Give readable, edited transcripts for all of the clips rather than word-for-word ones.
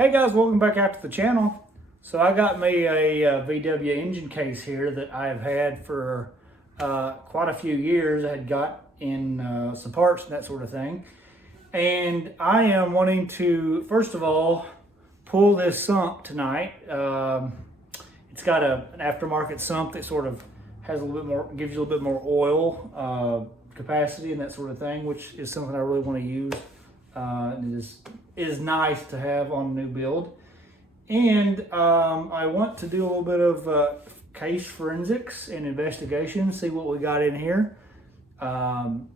Hey guys, welcome back out to the channel. So I got me a VW engine case here that I have had for quite a few years. I had got in some parts and that sort of thing. And I am wanting to, first of all, pull this sump tonight. It's got an aftermarket sump that sort of has a little bit more, gives you a little bit more oil capacity and that sort of thing, which is something I really want to use. It is nice to have on a new build. And I want to do a little bit of case forensics and investigation, see what we got in here.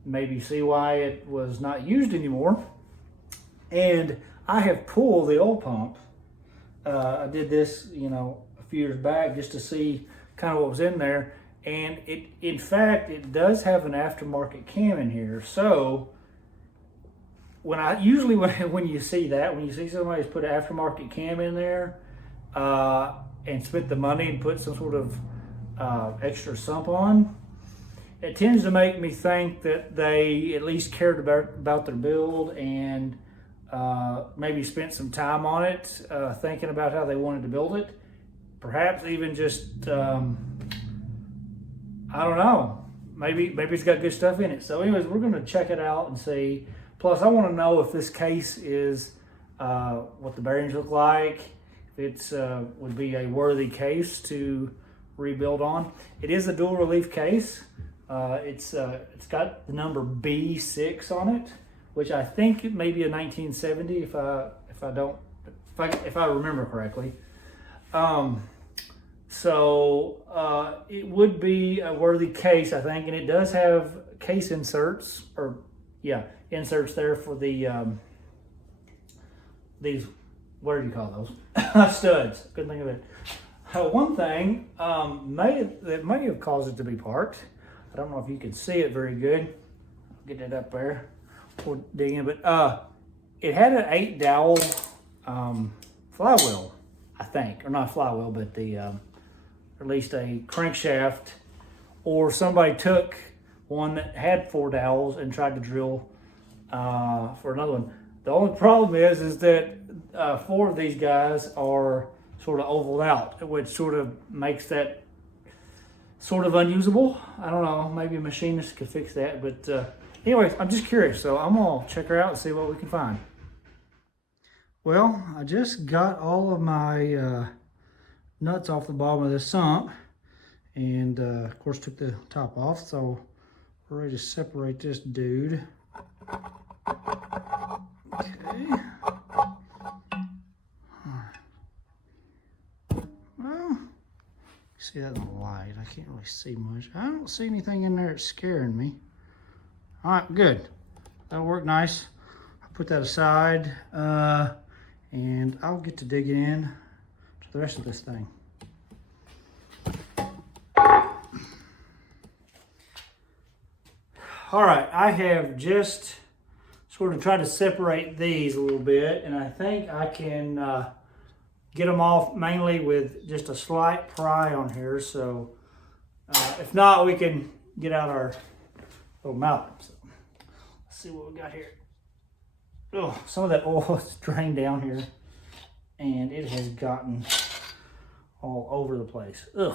Maybe see why it was not used anymore. And I have pulled the oil pump. I did this, a few years back just to see kind of what was in there. And in fact, it does have an aftermarket cam in here. So when you see that, when you see somebody's put an aftermarket cam in there and spent the money and put some sort of extra sump on, it tends to make me think that they at least cared about their build and maybe spent some time on it, thinking about how they wanted to build it. Perhaps even just, I don't know, maybe it's got good stuff in it. So anyways, we're gonna check it out and see. Plus, I want to know if this case is what the bearings look like, if it would be a worthy case to rebuild on. It is a dual relief case. It's got the number B6 on it, which I think it may be a 1970 if I remember correctly. So it would be a worthy case, I think, and it does have case inserts, inserts there for the these, what do you call those? Studs. Couldn't think of it. One thing that may have caused it to be parked. I don't know if you can see it very good. I'll get it up there. We'll dig in, but it had an 8 dowel flywheel, I think, or not flywheel, but the at least a crankshaft, or somebody took one that had 4 dowels and tried to drill for another one. The only problem is that 4 of these guys are sort of ovaled out, which sort of makes that sort of unusable. I don't know, maybe a machinist could fix that, but anyways, I'm just curious, so I'm gonna check her out and see what we can find. Well, I just got all of my nuts off the bottom of this sump, and of course took the top off, so we're ready to separate this dude. Okay. Well, see that in the light. I can't really see much. I don't see anything in there that's scaring me. All right, good. That'll work nice. I'll put that aside, and I'll get to digging in to the rest of this thing. All right, I have just sort of tried to separate these a little bit, and I think I can get them off mainly with just a slight pry on here. So if not, we can get out our little mallet. So let's see what we got here. Oh, some of that oil is drained down here, and it has gotten all over the place. Ugh.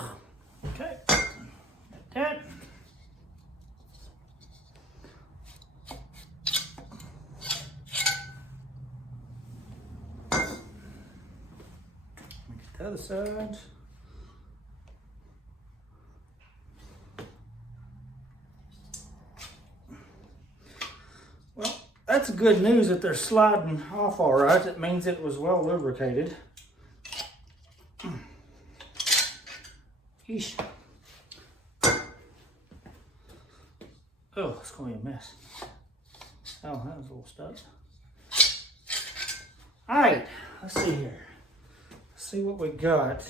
Okay. Like that. The other side. Well, that's good news that they're sliding off all right. It means it was well lubricated. Yeesh. Oh, it's going to be a mess. Oh, that was a little stuck. All right, let's see here. See what we got.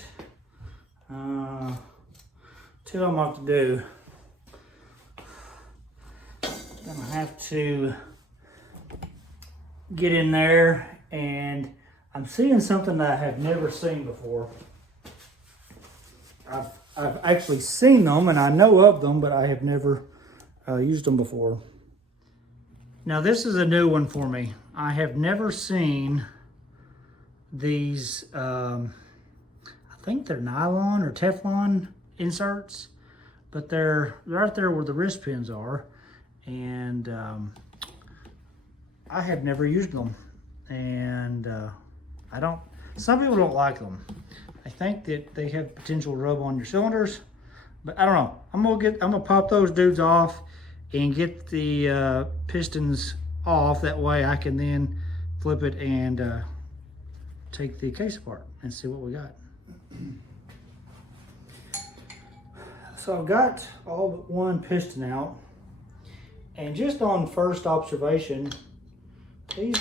Two I'm gonna have to do. Gonna have to get in there, and I'm seeing something that I have never seen before. I've actually seen them and I know of them, but I have never used them before. Now this is a new one for me. I have never seen these, I think they're nylon or Teflon inserts, but they're right there where the wrist pins are. And I have never used them. And some people don't like them. I think that they have potential to rub on your cylinders, but I don't know. I'm gonna pop those dudes off and get the pistons off. That way I can then flip it and take the case apart and see what we got. So I've got all but one piston out, and just on first observation, these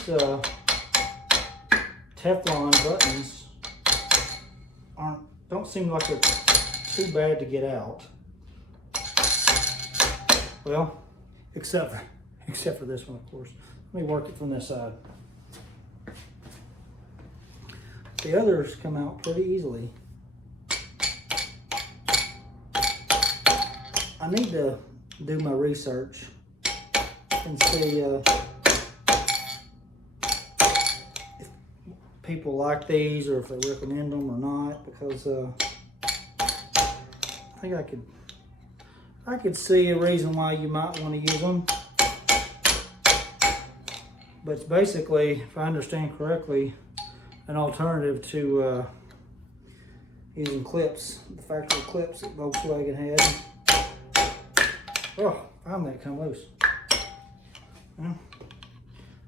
Teflon buttons don't seem like they're too bad to get out. Well, except for this one, of course. Let me work it from this side. The others come out pretty easily. I need to do my research and see if people like these or if they recommend them or not, because I think I could see a reason why you might want to use them. But it's basically, if I understand correctly, an alternative to using clips, the factory clips that Volkswagen had. Oh, finally it come loose. Well,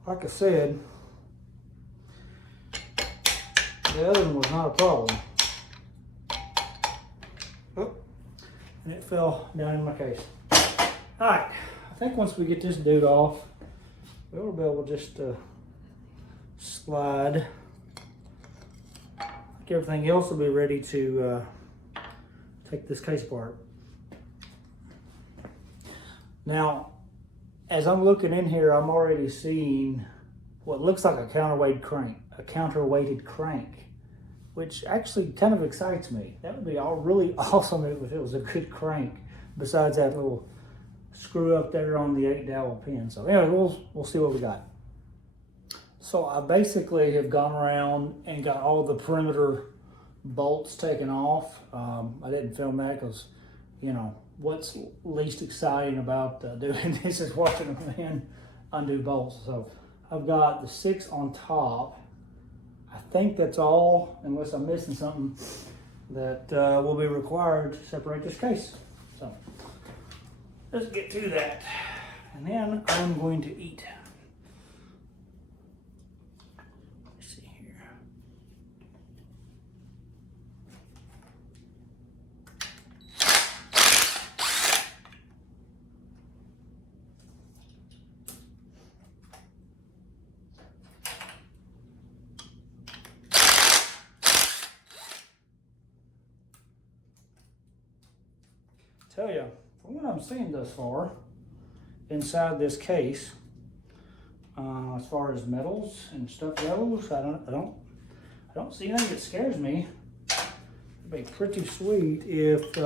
like I said, the other one was not a problem. Oh, and it fell down in my case. All right, I think once we get this dude off, we'll be able to just slide. I think everything else will be ready to take this case apart. Now, as I'm looking in here, I'm already seeing what looks like a counterweighted crank, which actually kind of excites me. That would be really awesome if it was a good crank, besides that little screw up there on the 8-dowel pin. So anyway, we'll see what we got. So I basically have gone around and got all the perimeter bolts taken off. I didn't film that because, you know, what's least exciting about doing this is watching a man undo bolts. So I've got the 6 on top. I think that's all, unless I'm missing something, that will be required to separate this case. So let's get to that. And then I'm going to eat. Let's see here. Tell you, from what I'm seeing thus far, inside this case, as far as metals and stuff goes, I don't see anything that scares me. It'd be pretty sweet if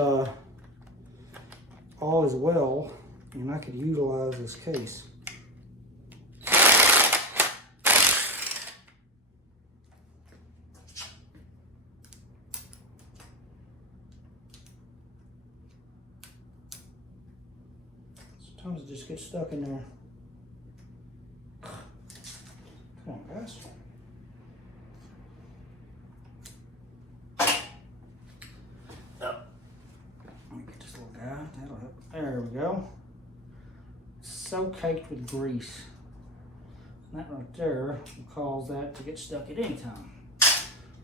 all is well and I could utilize this case. Sometimes it just gets stuck in there. Come on, guys. Let me get this little guy. That'll help. There we go. So caked with grease. And that right there will cause that to get stuck at any time.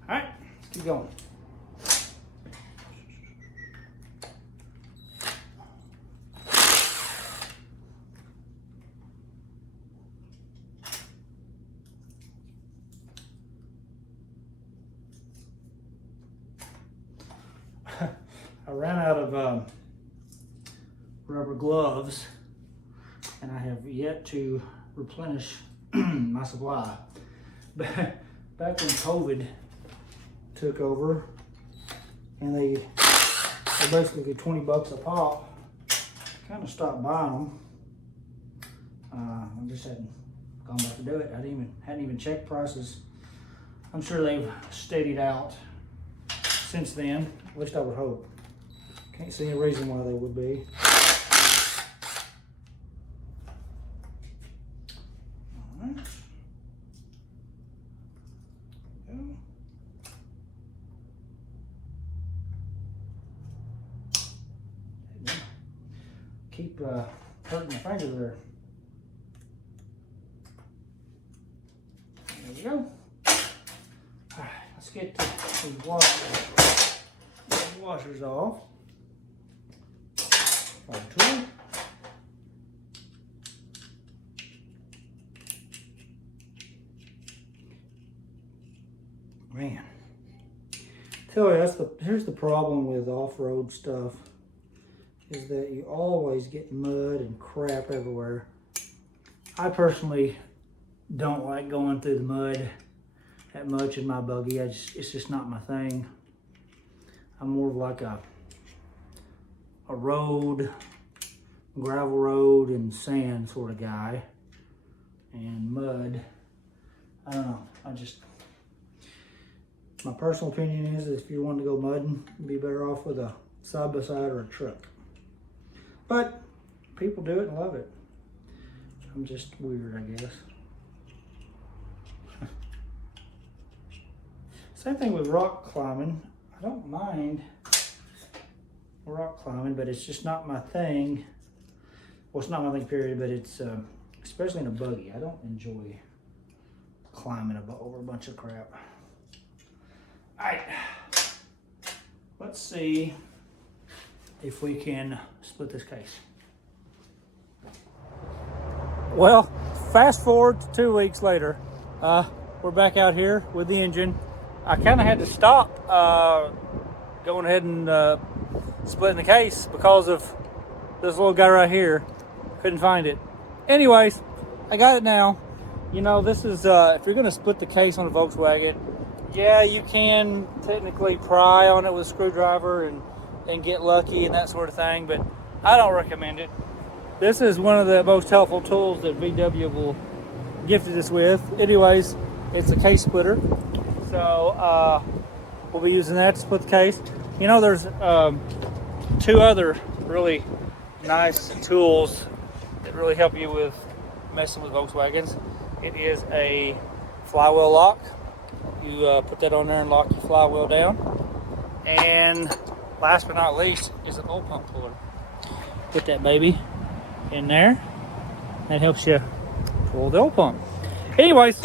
All right, let's keep going. I ran out of rubber gloves, and I have yet to replenish my supply. Back when COVID took over, and they basically $20 a pop, kind of stopped buying them. I just hadn't gone back to do it. I hadn't even checked prices I'm sure they've steadied out since then. At least I would hope. Can't see any reason why they would be. All right. Keep hurting my finger there. There we go. All right, let's get these washers off. Tool. Man, tell you here's the problem with off-road stuff, is that you always get mud and crap everywhere. I personally don't like going through the mud that much in my buggy. It's just not my thing. I'm more of like a road, gravel road and sand sort of guy. And mud, I don't know. My personal opinion is that if you want to go mudding, you'd be better off with a side-by-side or a truck. But people do it and love it. I'm just weird, I guess. Same thing with rock climbing. I don't mind rock climbing, but it's just not my thing. Well, it's not my thing, period, but it's, especially in a buggy, I don't enjoy climbing over a bunch of crap. All right, let's see if we can split this case. Well, fast forward to 2 weeks later, we're back out here with the engine. I kind of had to stop going ahead and splitting the case because of this little guy right here. Couldn't find it. Anyways, I got it now. You know, this is, if you're gonna split the case on a Volkswagen, yeah, you can technically pry on it with a screwdriver and get lucky and that sort of thing, but I don't recommend it. This is one of the most helpful tools that VW will gifted us with. Anyways, it's a case splitter. So we'll be using that to split the case. You know, there's 2 other really nice tools that really help you with messing with Volkswagens. It is a flywheel lock. You put that on there and lock your flywheel down. And last but not least is an oil pump puller. Put that baby in there. That helps you pull the oil pump. Anyways,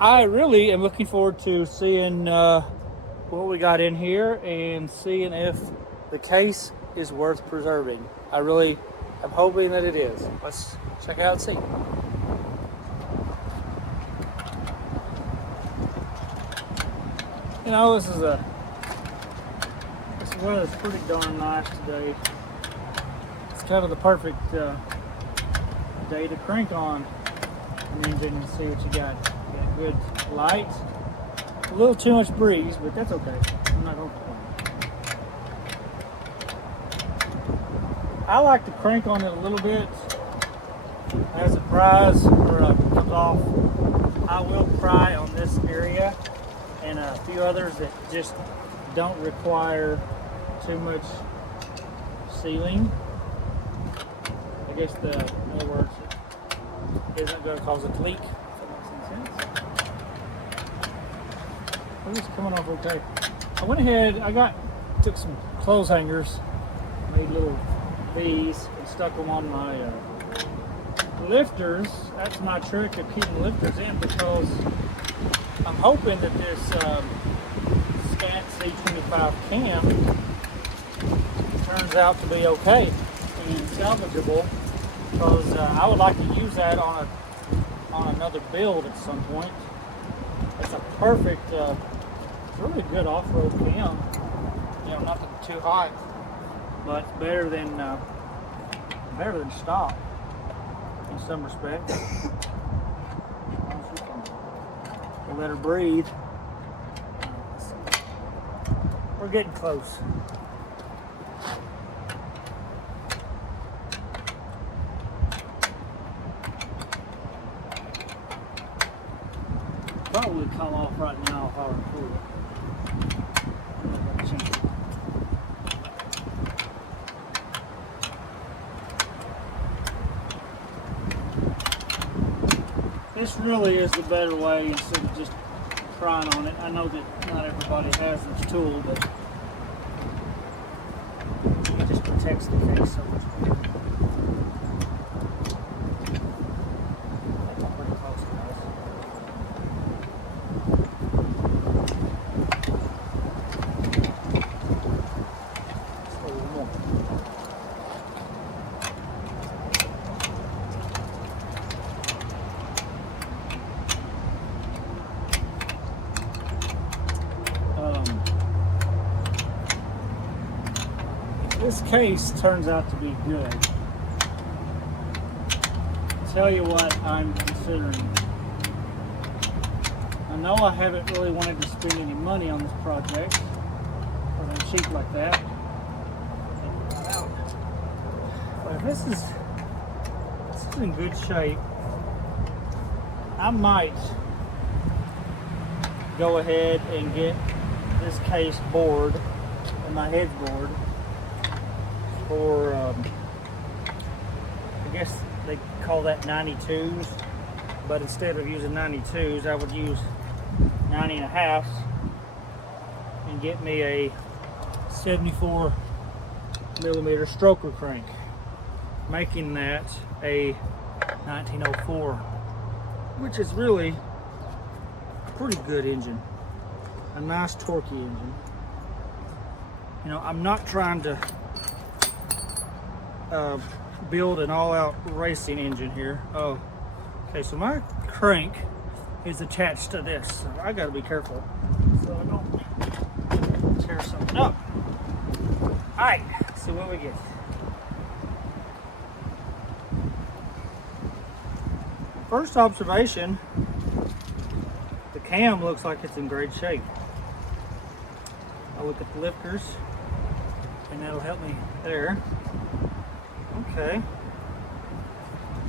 I really am looking forward to seeing what we got in here and seeing if the case is worth preserving. I really am hoping that it is. Let's check it out and see. You know, this is weather's pretty darn nice today. It's kind of the perfect day to crank on an engine and see what you got. You got good light, a little too much breeze, but that's okay. I'm not gonna complain. I like to crank on it a little bit as it pries or comes off. I will pry on this area and a few others that just don't require too much sealing. I guess in other words, it isn't going to cause it to leak. If that makes any sense. Well, it's coming off okay. I went ahead, took some clothes hangers, made little V's and stuck them on my lifters. That's my trick of keeping the lifters in, because I'm hoping that this Scat C25 cam turns out to be okay and salvageable, because I would like to use that on another build at some point. It's a perfect, really good off-road cam. You know, nothing too hot, but it's better than stock in some respects. We'll let her breathe. We're getting close. probably come off right now if I were to pull it. This really is the better way instead of just prying on it. I know that not everybody has this tool, but it just protects the case so much better. Pretty close, guys. Just a little more. This case turns out to be good. I'll tell you what I'm considering. I know I haven't really wanted to spend any money on this project because I'm cheap like that. But if this is in good shape, I might go ahead and get this case board and my head board for, I guess they call that 92s, but instead of using 92s, I would use 90.5s and get me a 74 millimeter stroker crank, making that a 1904, which is really a pretty good engine, a nice torquey engine. You know, I'm not trying to build an all-out racing engine here. Oh, okay, so my crank is attached to this, so I gotta be careful so I don't tear something up. Alright, let's see what we get. First observation, the cam looks like it's in great shape. I'll look at the lifters and that'll help me there. Okay,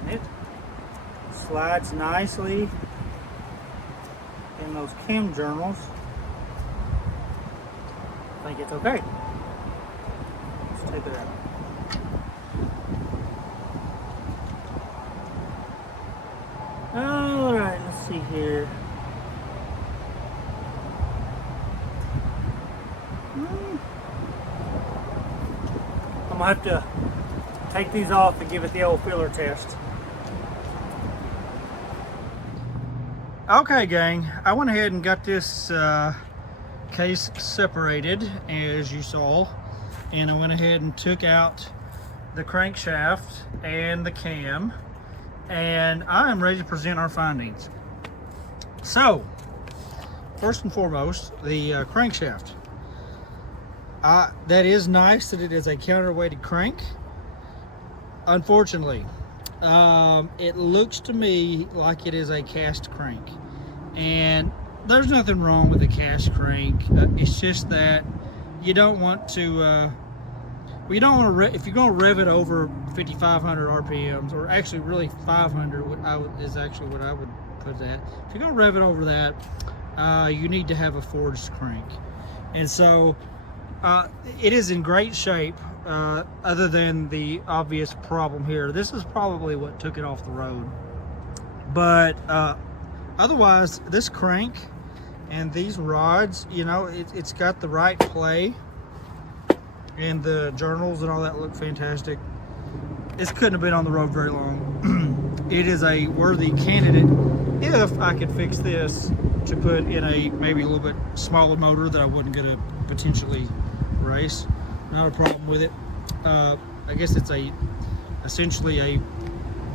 and it slides nicely in those cam journals. I think it's okay. Let's take it out. All right, let's see here. I'm gonna have to take these off and give it the old filler test. Okay, gang, I went ahead and got this case separated, as you saw, and I went ahead and took out the crankshaft and the cam, and I am ready to present our findings. So, first and foremost, the crankshaft. That is nice that it is a counterweighted crank. Unfortunately, it looks to me like it is a cast crank, and there's nothing wrong with a cast crank. It's just that you don't want to, well, you don't want to, if you're going to rev it over 5,500 RPMs, or actually really 500 is actually what I would put that. If you're going to rev it over that, you need to have a forged crank. And so it is in great shape, other than the obvious problem here. This is probably what took it off the road. But otherwise, this crank and these rods, you know, it's got the right play, and the journals and all that look fantastic. This couldn't have been on the road very long. It is a worthy candidate if I could fix this to put in a maybe a little bit smaller motor that I wasn't going to potentially race. Not a problem with it. I guess it's essentially a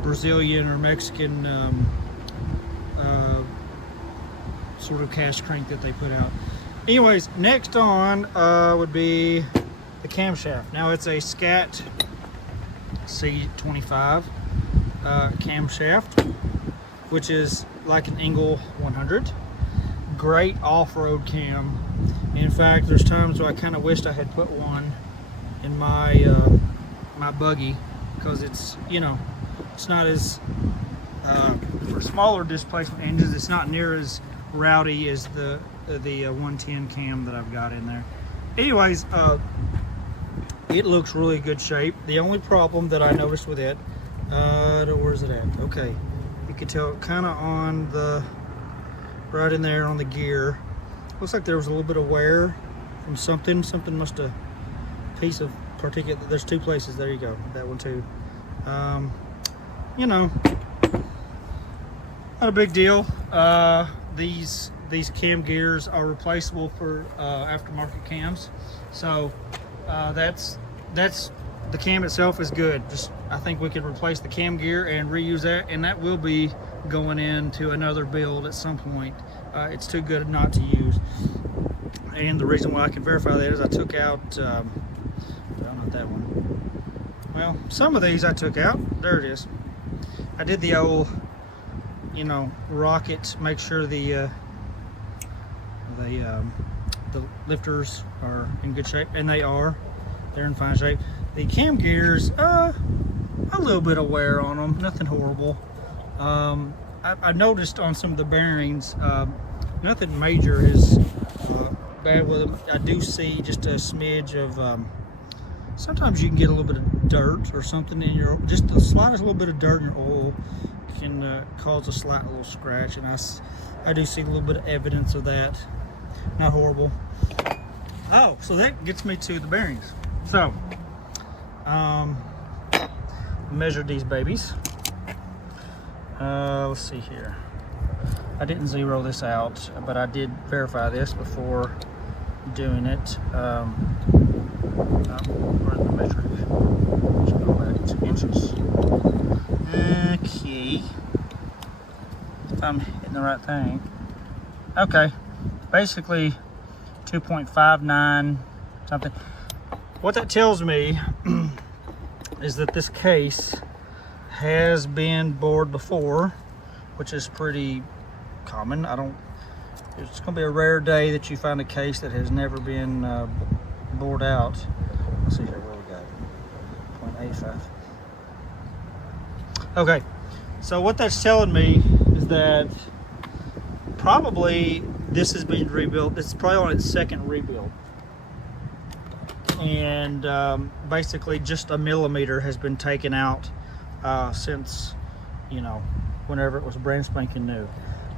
Brazilian or Mexican sort of cast crank that they put out. Anyways, next on would be the camshaft. Now it's a Scat C25 camshaft, which is like an Engel 100. Great off-road cam. In fact, there's times where I kind of wished I had put one in my my buggy, because it's, you know, it's not as for smaller displacement engines, it's not near as rowdy as the 110 cam that I've got in there. Anyways, it looks really good shape. The only problem that I noticed with it, where's it at? Okay, you can tell kind of on the, right in there on the gear. Looks like there was a little bit of wear from something. Something must have, piece of particulate. There's two places. There you go. That one too. You know, not a big deal. These cam gears are replaceable for aftermarket cams. So that's the cam itself is good. Just I think we could replace the cam gear and reuse that, and that will be going into another build at some point. It's too good not to use. And the reason why I can verify that is I took out, well, not that one. Well, some of these I took out. There it is. I did the old, you know, rocket, make sure the lifters are in good shape, and they are. They're in fine shape. The cam gears, a little bit of wear on them, nothing horrible. I noticed on some of the bearings, nothing major is bad with them. I do see just a smidge of, sometimes you can get a little bit of dirt or something in your, just the slightest little bit of dirt in your oil can cause a slight little scratch, and I do see a little bit of evidence of that. Not horrible. Oh, so that gets me to the bearings. So, measured these babies. Let's see here. I didn't zero this out, but I did verify this before doing it. Where's the measuring? Let's go back to inches. Okay. If I'm hitting the right thing. Okay. Basically 2.59 something. What that tells me is that this case has been bored before, which is pretty common. It's gonna be a rare day that you find a case that has never been bored out. Let's see here, what we got, 0.85. Okay, so what that's telling me is that probably this has been rebuilt. This is probably on its second rebuild. And basically just a millimeter has been taken out since, you know, whenever it was brand spanking new.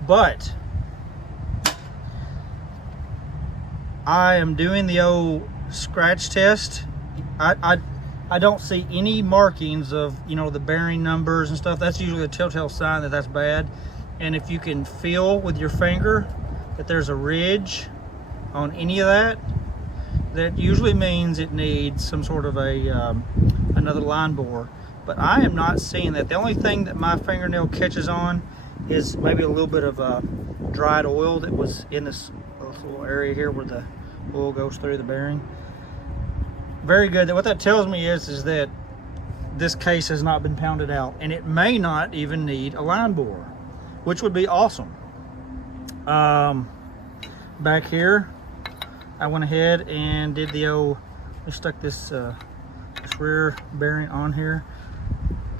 But I am doing the old scratch test. I don't see any markings of, you know, the bearing numbers and stuff. That's usually a telltale sign that that's bad. And if you can feel with your finger that there's a ridge on any of that, that usually means it needs some sort of a another line bore. But I am not seeing that. The only thing that my fingernail catches on is maybe a little bit of dried oil that was in this little area here where the oil goes through the bearing. Very good. What that tells me is that this case has not been pounded out, and it may not even need a line bore, which would be awesome. Back here, I went ahead and did the old, I stuck this rear bearing on here.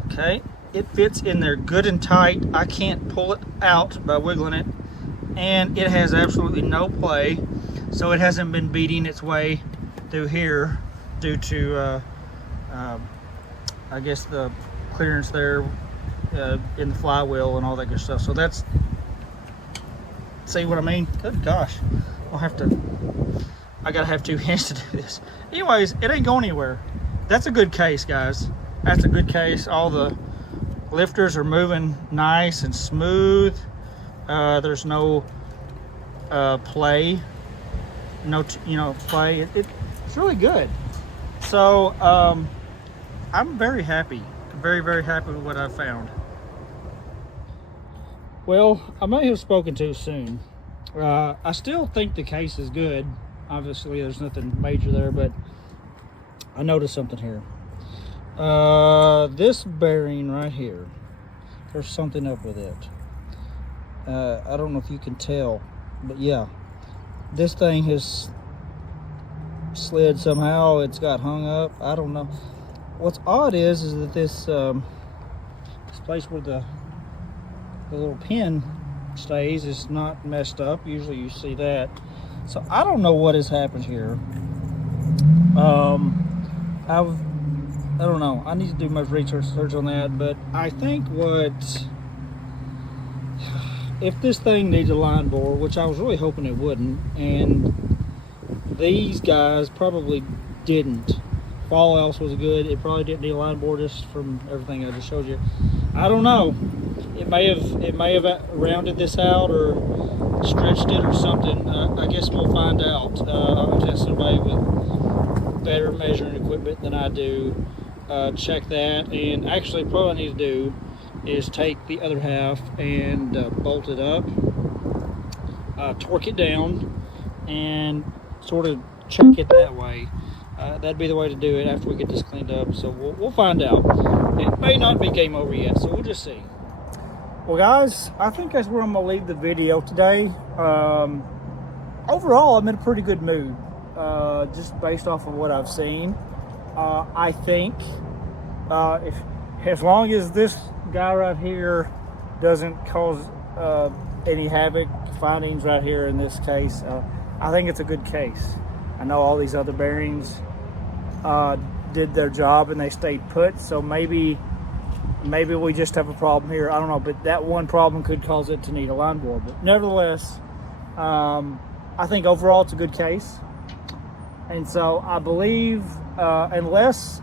Okay, it fits in there good and tight. I can't pull it out by wiggling it, and it has absolutely no play, so it hasn't been beating its way through here due to I guess the clearance there in the flywheel and all that good stuff. So that's, see what I mean? Good gosh, I gotta have two hands to do this. Anyways, it ain't going anywhere. That's a good case, guys. That's a good case. All the lifters are moving nice and smooth. There's no play, play. It's really good. So I'm very happy, very, very happy with what I found. Well, I may have spoken too soon. I still think the case is good. Obviously, there's nothing major there, but I noticed something here. This bearing right here, there's something up with it. I don't know if you can tell, but yeah, this thing has slid somehow. It's got hung up. I don't know. What's odd is that this place where the little pin stays. It's not messed up. Usually you see that. So I don't know what has happened here. I don't know. I need to do my research on that, but I think if this thing needs a line bore, which I was really hoping it wouldn't, and these guys probably didn't. If all else was good, it probably didn't need a line bore just from everything I just showed you. I don't know. It may have rounded this out or stretched it or something. I guess we'll find out. I'll test somebody with better measuring equipment than I do. Check that, and actually probably what I need to do is take the other half and bolt it up, torque it down, and sort of check it that way. That'd be the way to do it after we get this cleaned up. So we'll find out. It may not be game over yet, so we'll just see. Well, guys, I think that's where I'm gonna leave the video today. Overall, I'm in a pretty good mood, just based off of what I've seen. I think as long as this guy right here doesn't cause any havoc, findings right here in this case, I think it's a good case. I know all these other bearings did their job and they stayed put, so maybe we just have a problem here. I don't know, but that one problem could cause it to need a line bore. But nevertheless, I think overall it's a good case. And so I believe, unless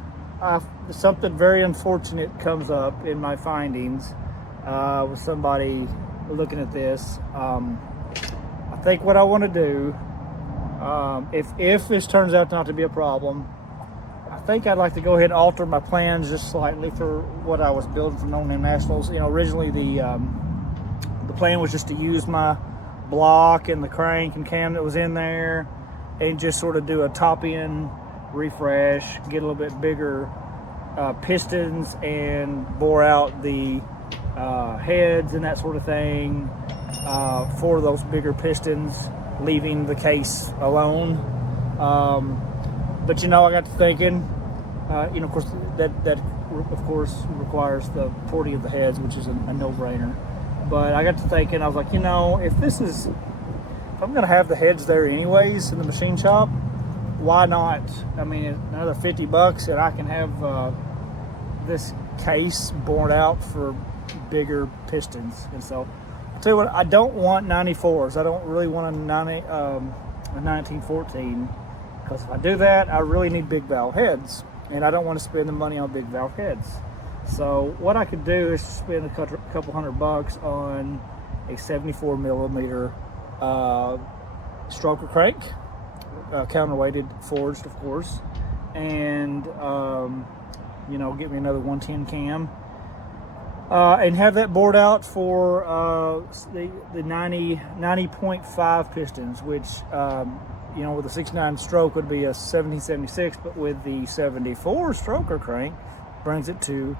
something very unfortunate comes up in my findings with somebody looking at this, I think what I want to do, if this turns out not to be a problem, I think I'd like to go ahead and alter my plans just slightly for what I was building for No Name Nationals. You know, originally the plan was just to use my block and the crank and cam that was in there, and just sort of do a top-end refresh, get a little bit bigger pistons, and bore out the heads and that sort of thing for those bigger pistons, leaving the case alone. But you know, I got to thinking, you know, of course that of course requires the porting of the heads, which is a no-brainer. But I got to thinking, I was like, you know, if I'm gonna have the heads there anyways in the machine shop, why not? I mean, another $50 and I can have this case borne out for bigger pistons. And so I'll tell you what, I don't want 94s. I don't really want a 1914, because if I do that, I really need big valve heads, and I don't want to spend the money on big valve heads. So what I could do is spend a couple $100 on a 74 millimeter stroker crank, counterweighted, forged, of course, and you know, get me another 110 cam, and have that bored out for the 90.5 pistons, which you know, with a 69 stroke would be a 1776, but with the 74 stroker crank brings it to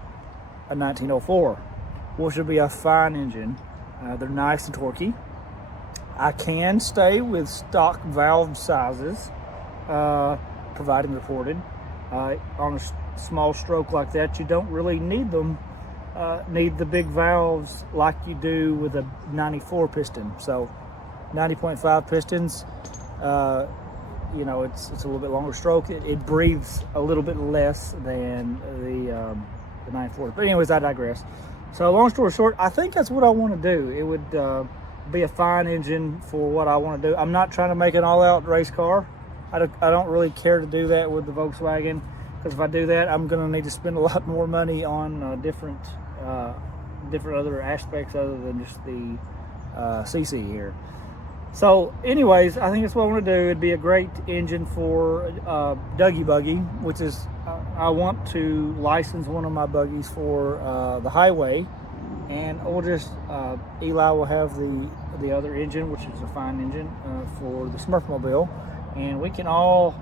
a 1904, which would be a fine engine. They're nice and torquey. I can stay with stock valve sizes, providing reported. On a small stroke like that, you don't really need them, need the big valves like you do with a 94 piston. So 90.5 pistons, you know, it's a little bit longer stroke. It breathes a little bit less than the 94. But anyways, I digress. So long story short, I think that's what I want to do. It would be a fine engine for what I want to do. I'm not trying to make an all-out race car. I don't really care to do that with the Volkswagen, because if I do that, I'm going to need to spend a lot more money on different other aspects other than just the CC here. So anyways, I think that's what I want to do. It'd be a great engine for Dougie Buggy, which is, I want to license one of my buggies for the highway, and we'll just, Eli will have the other engine, which is a fine engine, for the Smurfmobile, and we can all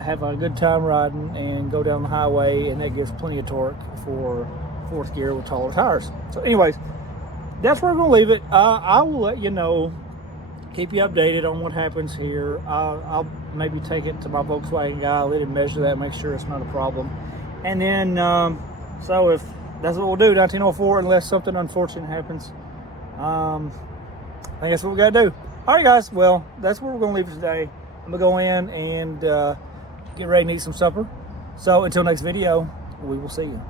have a good time riding and go down the highway, and that gives plenty of torque for fourth gear with taller tires. So anyways, that's where we're going to leave it. I will let you know, keep you updated on what happens here. I'll maybe take it to my Volkswagen guy, let him measure that, make sure it's not a problem. And then, so if that's what we'll do, 1904, unless something unfortunate happens. I think that's what we got to do. All right, guys. Well, that's where we're going to leave it today. I'm going to go in and get ready to eat some supper. So until next video, we will see you.